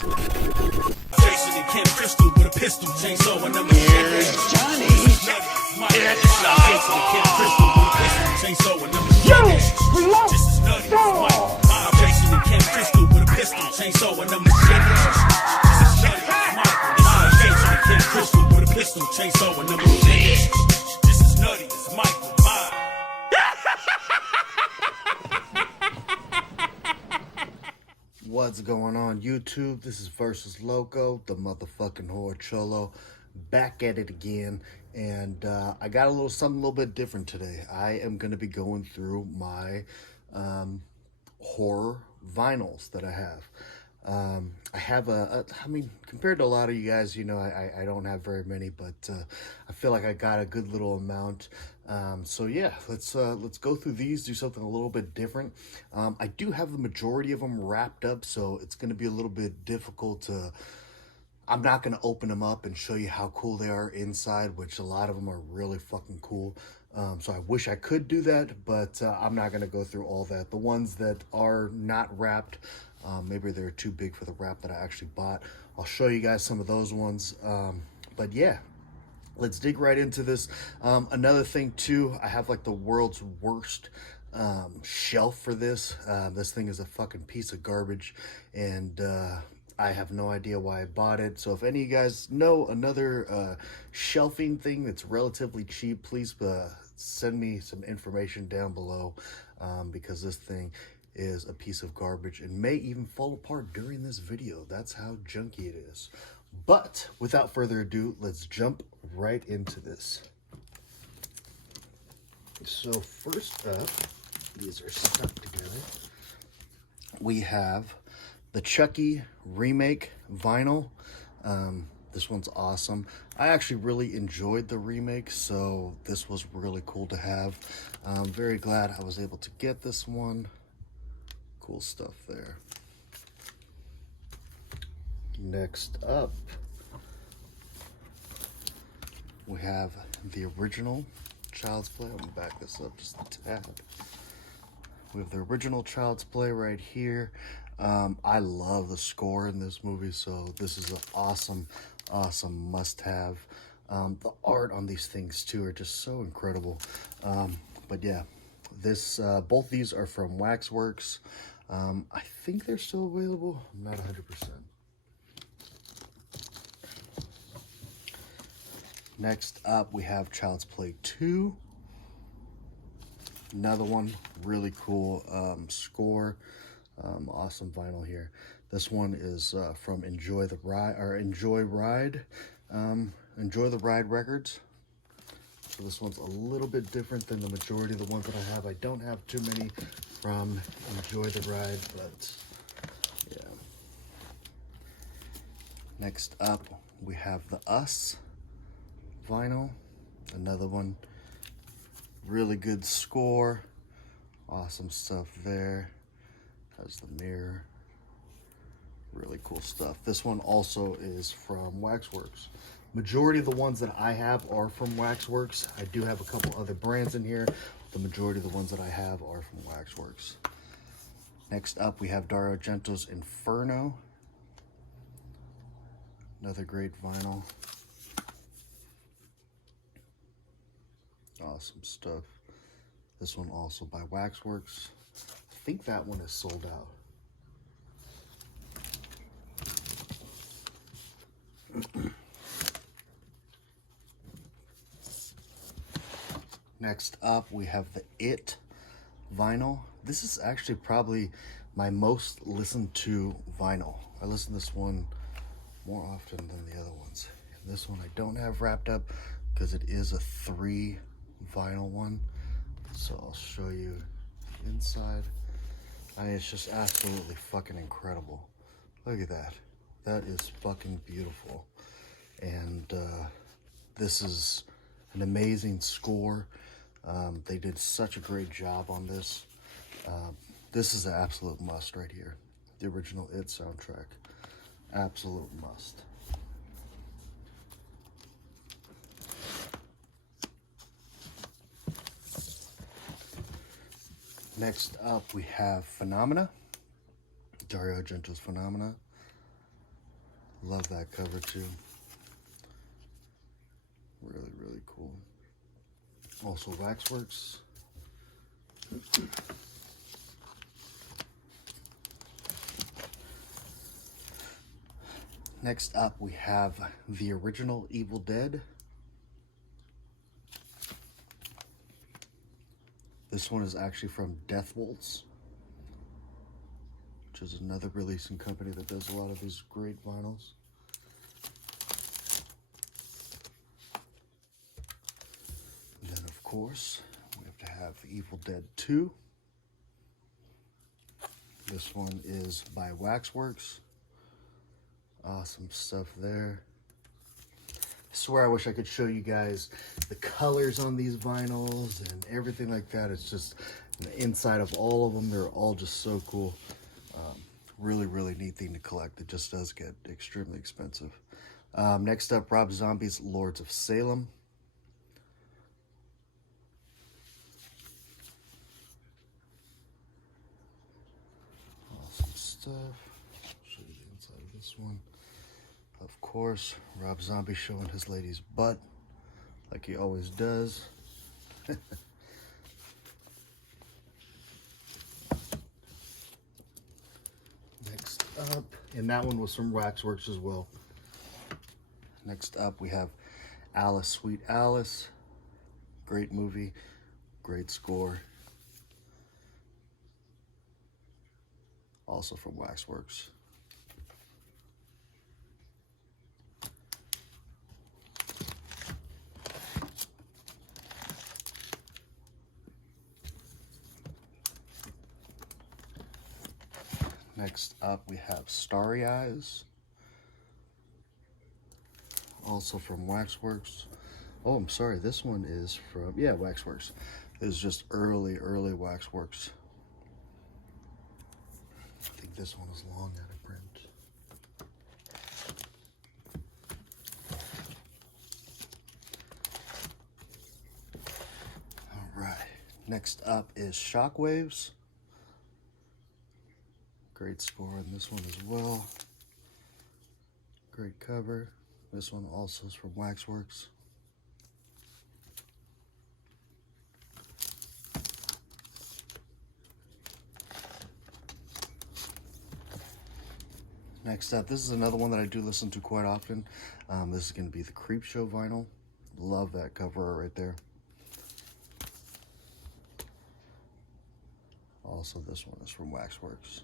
Jason and Kim Crystal with a pistol, chainsaw and number Here's Johnny. It's Jason and Kim Crystal with a pistol, chainsaw and number This is nutty. It's Mike. Jason and Kim Crystal with a pistol, chainsaw and number This is nutty. It's Mike. Jason and Kim Crystal with a pistol, chainsaw and number This is nutty. It's Mike. What's going on YouTube? This is Versus Loco, the motherfucking horror cholo, back at it again, and I got a little bit different today. I am going to be going through my horror vinyls that I have. I have I mean, compared to a lot of you guys, you know, I don't have very many, but I feel like I got a good little amount. So yeah, let's go through these, do something a little bit different. I do have the majority of them wrapped up, so it's going to be a little bit difficult to, I'm not going to open them up and show you how cool they are inside, which a lot of them are really fucking cool. So I wish I could do that, but I'm not going to go through all that. The ones that are not wrapped, maybe they're too big for the wrap that I actually bought, I'll show you guys some of those ones. But yeah, let's dig right into this. Another thing too, I have like the world's worst shelf for this. This thing is a fucking piece of garbage, and I have no idea why I bought it. So if any of you guys know another shelving thing that's relatively cheap, please send me some information down below, because this thing is a piece of garbage and may even fall apart during this video. That's how junky it is. But without further ado, let's jump right into this. So first up, these are stuck together. We have the Chucky remake vinyl. This one's awesome. I actually really enjoyed the remake, so this was really cool to have. I'm very glad I was able to get this one. Cool stuff there. Next up, we have the original Child's Play. I'm gonna back this up just a tad. We have the original Child's Play right here. I love the score in this movie, so this is an awesome must-have. The art on these things too are just so incredible. But yeah, this both these are from Waxworks. I think they're still available. I'm not 100%. Next up, we have Child's Play 2. Another one, really cool score. Awesome vinyl here. This one is from Enjoy the Ride Records. So this one's a little bit different than the majority of the ones that I have. I don't have too many from Enjoy the Ride, but yeah. Next up, we have the Us vinyl. Another one, really good score. Awesome stuff there. Has the mirror. Really cool stuff. This one also is from Waxworks. Majority of the ones that I have are from Waxworks. I do have a couple other brands in here. The majority of the ones that I have are from Waxworks. Next up, we have Dario Argento's Inferno. Another great vinyl. Awesome stuff. This one also by Waxworks. I think that one is sold out. Next up, we have the It vinyl. This is actually probably my most listened to vinyl. I listen to this one more often than the other ones. And this one I don't have wrapped up because it is a 3 vinyl one. So I'll show you inside. I mean, it's just absolutely fucking incredible. Look at that. That is fucking beautiful. And this is an amazing score. They did such a great job on this. This is an absolute must right here. The original It soundtrack. Absolute must. Next up, we have Phenomena. Dario Argento's Phenomena. Love that cover too. Really, really cool. Also Waxworks. Next up, we have the original Evil Dead. This one is actually from Death Waltz, which is another releasing company that does a lot of these great vinyls. And then, of course, we have to have Evil Dead 2. This one is by Waxworks. Awesome stuff there. I swear I wish I could show you guys the colors on these vinyls and everything like that. It's just the inside of all of them. They're all just so cool. Really, really neat thing to collect. It just does get extremely expensive. Next up, Rob Zombie's Lords of Salem. Awesome stuff. Show you the inside of this one. Of course, Rob Zombie showing his lady's butt, like he always does. Next up, and that one was from Waxworks as well. Next up, we have Alice, Sweet Alice. Great movie, great score. Also from Waxworks. Next up, we have Starry Eyes, also from Waxworks. Oh, I'm sorry, this one is from, yeah, Waxworks. This is just early Waxworks. I think this one is long out of print. All right, next up is Shockwaves. Great score on this one as well. Great cover. This one also is from Waxworks. Next up, this is another one that I do listen to quite often. This is going to be the Creepshow vinyl. Love that cover right there. Also, this one is from Waxworks.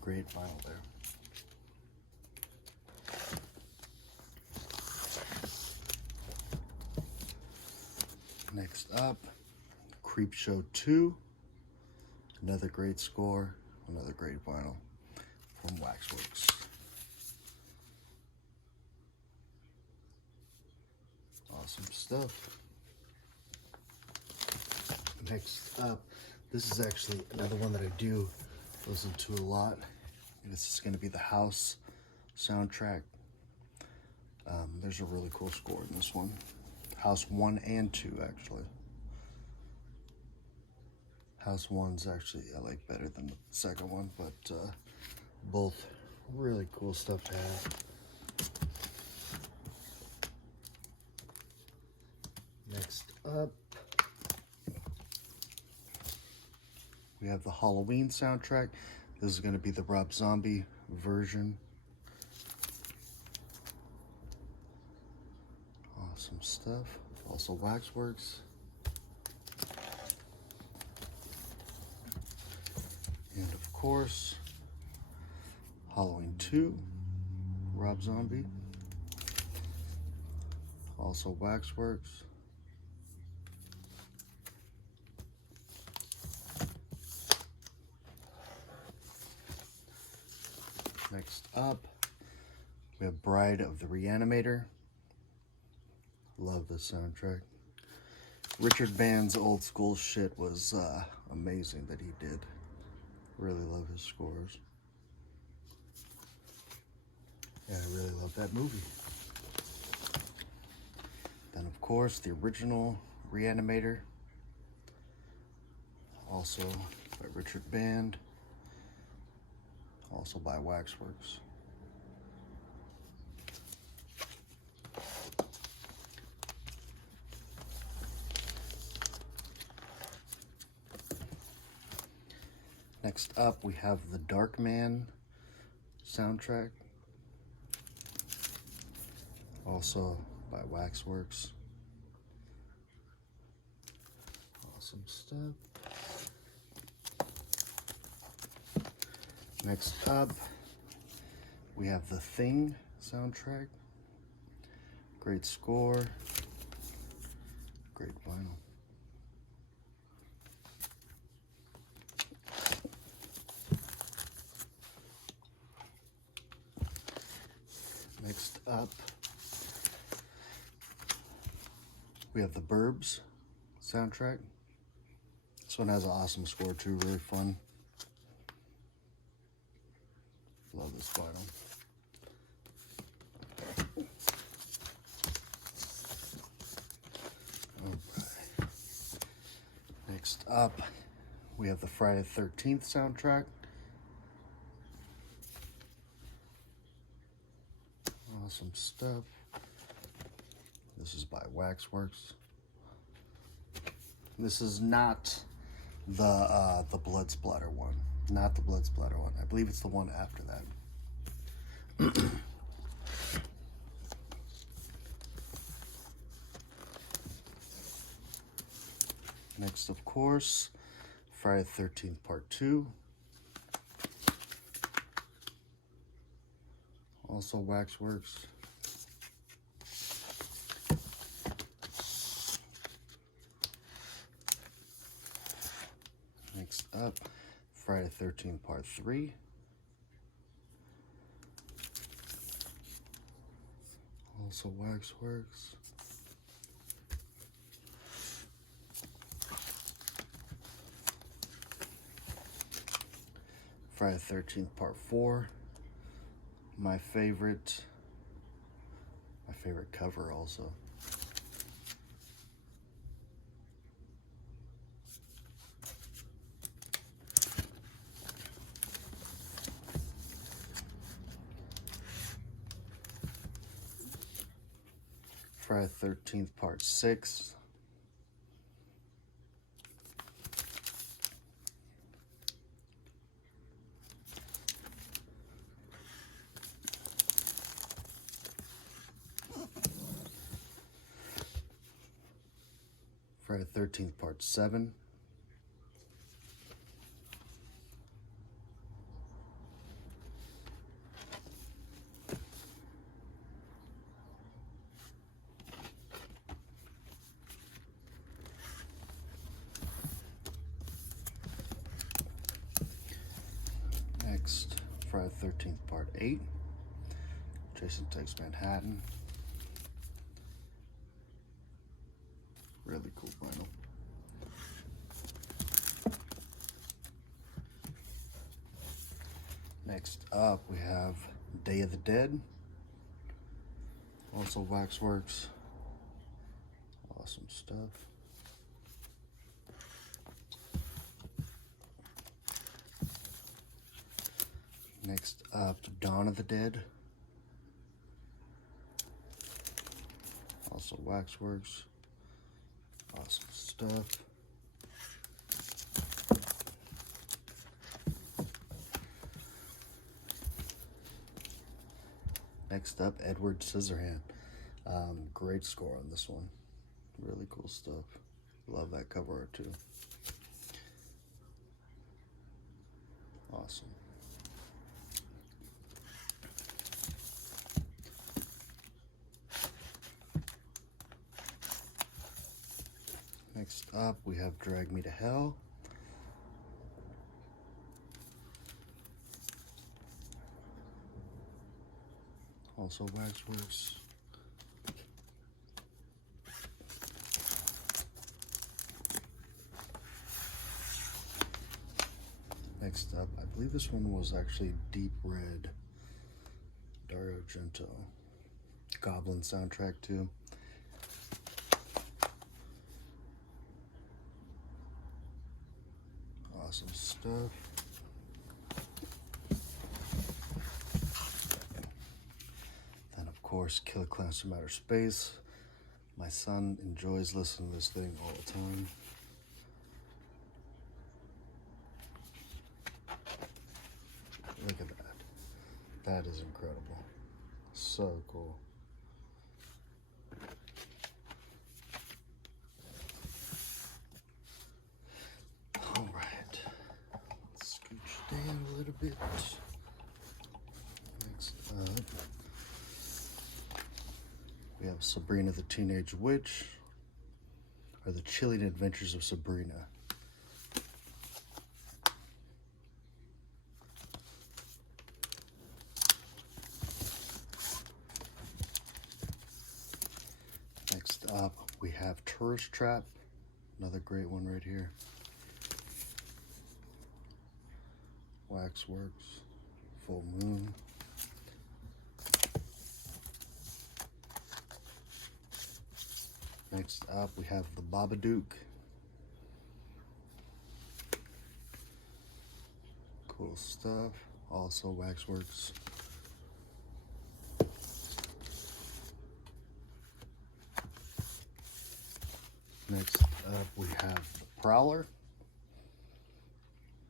Great vinyl there. Next up, Creepshow 2. Another great score, another great vinyl from Waxworks. Awesome stuff. Next up, this is actually another one that I do listen to a lot. This is going to be the House soundtrack. There's a really cool score in this one. House 1 and 2, actually. House 1's actually I like better than the second one, but both really cool stuff to have. Next up, we have the Halloween soundtrack. This is going to be the Rob Zombie version. Awesome stuff. Also Waxworks. And of course, Halloween 2, Rob Zombie. Also Waxworks. Next up, we have Bride of the Reanimator. Love this soundtrack. Richard Band's old school shit was amazing that he did. Really love his scores. Yeah, I really love that movie. Then, of course, the original Reanimator. Also by Richard Band. Also by Waxworks. Next up, we have the Darkman soundtrack, also by Waxworks. Awesome stuff. Next up, we have the Thing soundtrack. Great score, great vinyl. Next up, we have the Burbs soundtrack. This one has an awesome score too, really fun. Love this vinyl. Alright. Next up, we have the Friday the 13th soundtrack. Awesome stuff. This is by Waxworks. This is not the Blood Splatter one. Not the Blood Splatter one. I believe it's the one after that. Next, of course, Friday the 13th Part 2. Also Waxworks. Next up, Friday the 13th Part 3. Also Waxworks. Friday the 13th Part 4. My favorite cover also. Friday the 13th Part 6. Friday the 13th Part 7. Next, Friday the 13th Part 8. Jason Takes Manhattan. Really cool vinyl. Next up, we have Day of the Dead. Also Waxworks. Awesome stuff. Next up, Dawn of the Dead. Also Waxworks. Awesome stuff. Next up, Edward Scissorhand. Great score on this one. Really cool stuff. Love that cover art too. Awesome. Next up, we have Drag Me to Hell. Also Waxworks. Next up, I believe this one was actually Deep Red. Dario Argento. Goblin soundtrack too. Awesome stuff. Then of course, Killer Clowns from Outer Space. My son enjoys listening to this thing all the time. That is incredible. So cool. All right. Let's scooch down a little bit. Next up, we have Sabrina the Teenage Witch, or The Chilling Adventures of Sabrina. Next up, we have Tourist Trap, another great one right here. Waxworks, Full Moon. Next up, we have The Babadook. Cool stuff. Also Waxworks. Next up, we have The Prowler.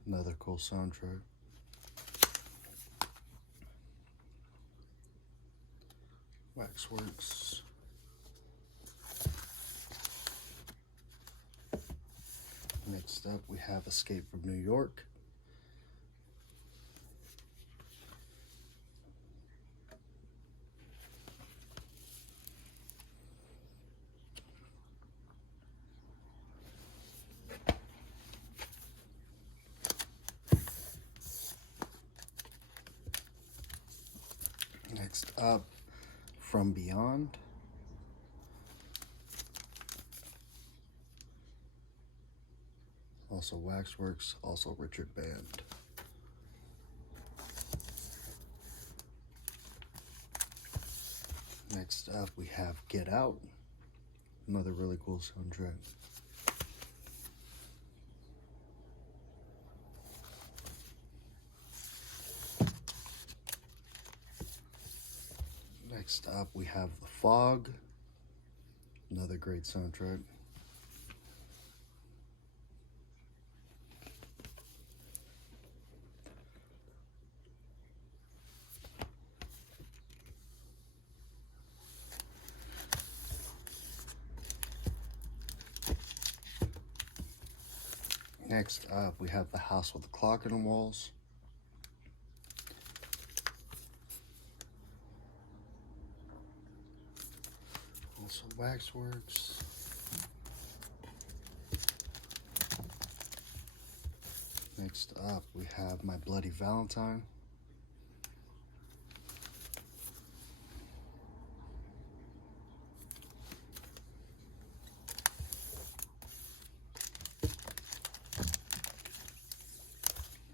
Another cool soundtrack. Waxworks. Next up, we have Escape from New York. Next up, From Beyond. Also Waxworks, also Richard Band. Next up, we have Get Out. Another really cool soundtrack. Next up, we have The Fog. Another great soundtrack. Next up, we have The House with the Clock in the Walls. Also Waxworks. Next up, we have My Bloody Valentine.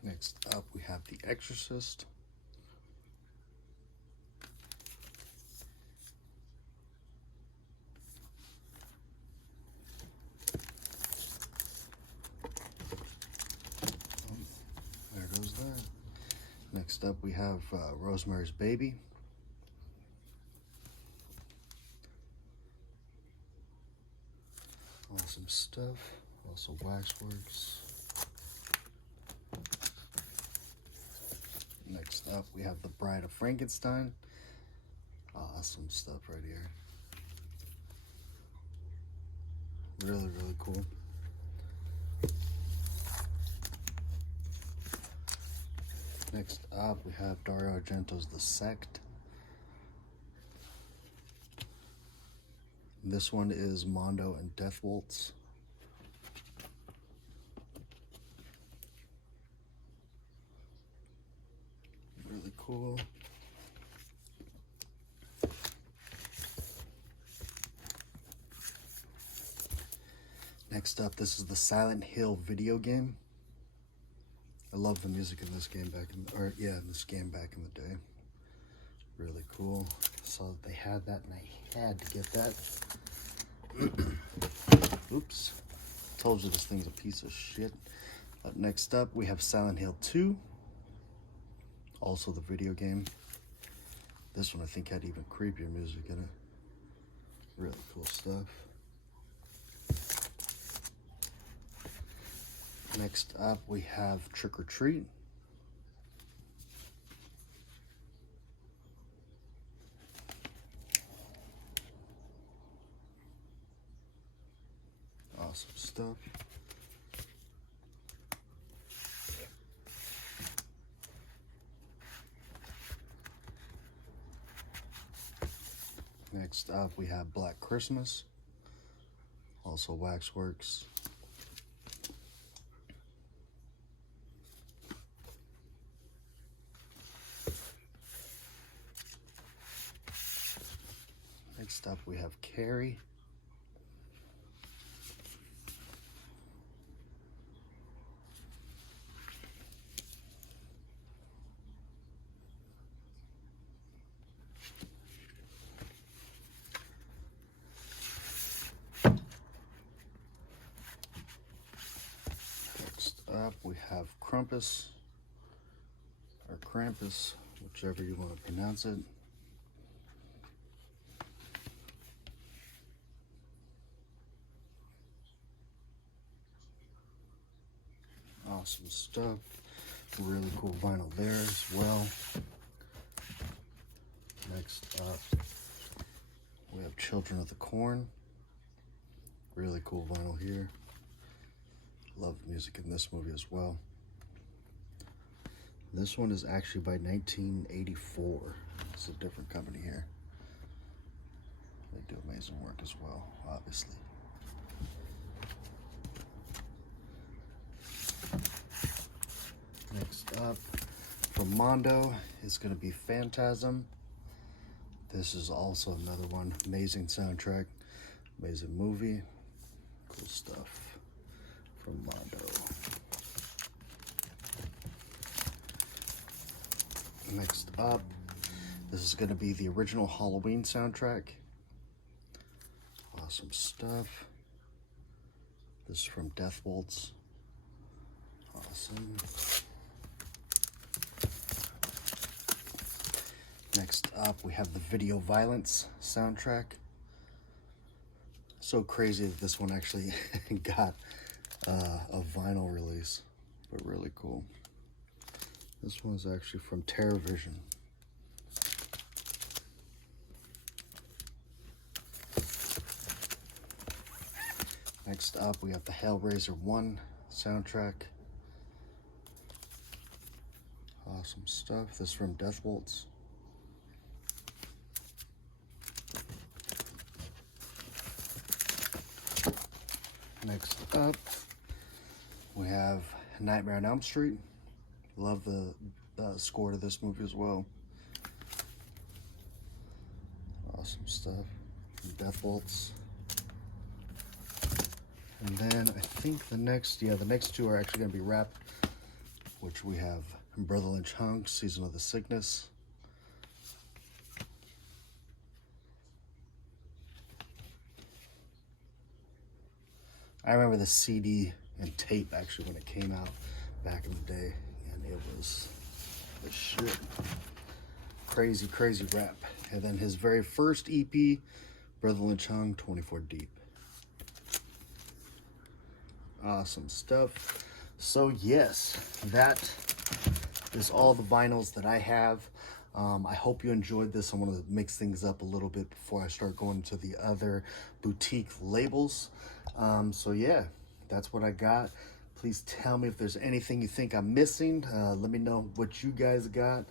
Next up, we have The Exorcist. There goes that. Next up, we have Rosemary's Baby. Awesome stuff. Also Waxworks. Next up, we have The Bride of Frankenstein. Awesome stuff right here. Really, really cool. Next up, we have Dario Argento's The Sect. This one is Mondo and Death Waltz. Really cool. Next up, this is the Silent Hill video game. I love the music in this game back in the day. Really cool. Saw that they had that and I had to get that. Oops. Told you this thing's a piece of shit. Next up, we have Silent Hill 2. Also the video game. This one I think had even creepier music in it. Really cool stuff. Next up, we have Trick or Treat. Awesome stuff. Next up, we have Black Christmas, also Waxworks. Next up, we have Carrie. Next up, we have Krampus, or Krampus, whichever you want to pronounce it. Awesome stuff. Really cool vinyl there as well. Next up, we have Children of the Corn. Really cool vinyl here. Love the music in this movie as well. This one is actually by 1984. It's a different company here. They do amazing work as well, obviously. Next up, from Mondo, is going to be Phantasm. This is also another one. Amazing soundtrack, amazing movie. Cool stuff from Mondo. Next up, this is going to be the original Halloween soundtrack. Awesome stuff. This is from Death Waltz. Awesome. Next up, we have the Video Violence soundtrack. So crazy that this one actually got a vinyl release, but really cool. This one is actually from TerraVision. Next up, we have the Hellraiser 1 soundtrack. Awesome stuff. This is from Death Waltz. Next up, we have Nightmare on Elm Street. Love the score to this movie as well. Awesome stuff from Death Waltz. And then I think the next two are actually going to be wrapped, which we have Brother Lynch Hung, Season of the Sickness. I remember the CD and tape actually when it came out back in the day, and it was the shit. Crazy, crazy rap. And then his very first EP, Brother Lynch Hung, 24 Deep. Awesome stuff. So yes, that is all the vinyls that I have. I hope you enjoyed this. I want to mix things up a little bit before I start going to the other boutique labels. So yeah, that's what I got. Please tell me if there's anything you think I'm missing. Let me know what you guys got.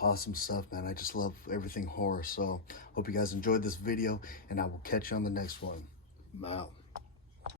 Awesome stuff, man. I just love everything horror. So hope you guys enjoyed this video, and I will catch you on the next one. I'm out.